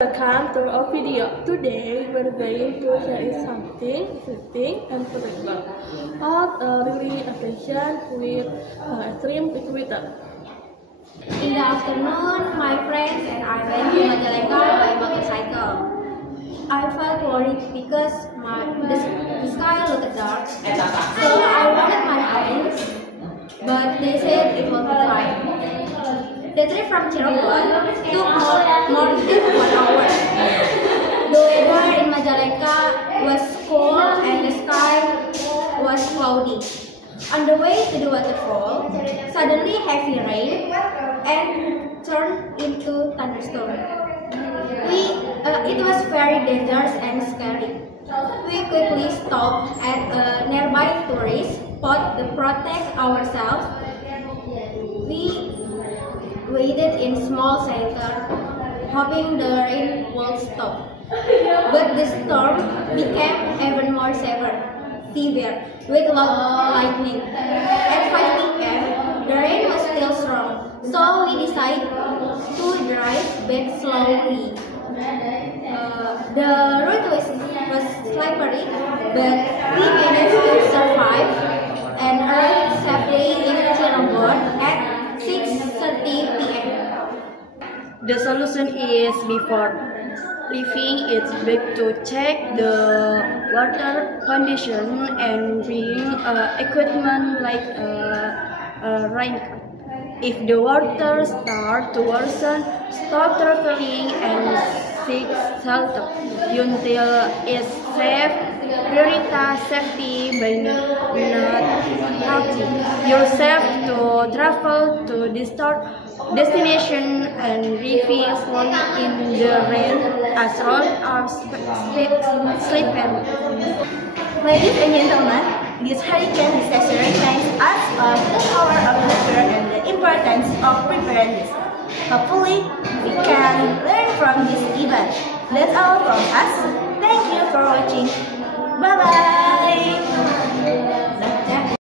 Welcome to our video. Today we're going to share something interesting and practical about a really occasion with extreme Twitter. In the afternoon, my friends and I went to Majalengka by motorcycle. I felt worried because the sky looked dark, so I wanted my friends, but they said it would be fine. The trip from Cirebon took more than 1 hour. The weather in Majalengka was cold and the sky was cloudy. On the way to the waterfall, suddenly heavy rain and turned into thunderstorm. It was very dangerous and scary. We quickly stopped at a nearby tourist spot to protect ourselves. We waited in small shelter, hoping the rain would stop. But the storm became even more severe, with loud lightning. At 5 p.m., the rain was still strong, so we decided to drive back slowly. The route was slippery, but we managed to survive and arrived safely in Cirebon at 6:30 p.m. The solution is before leaving it's best to check the water condition and bring equipment like a raincoat. If the water starts to worsen, stop traveling and seek shelter until it's safe. Prioritize safety by not hurting yourself to travel to distant destination and refill slowly in the rain as road or slippery. Ladies and gentlemen, this hurricane disaster reminds us of the power of nature and the importance of preparedness. Hopefully, we can learn from this event. That's all from us. Thank you for watching. Bye-bye!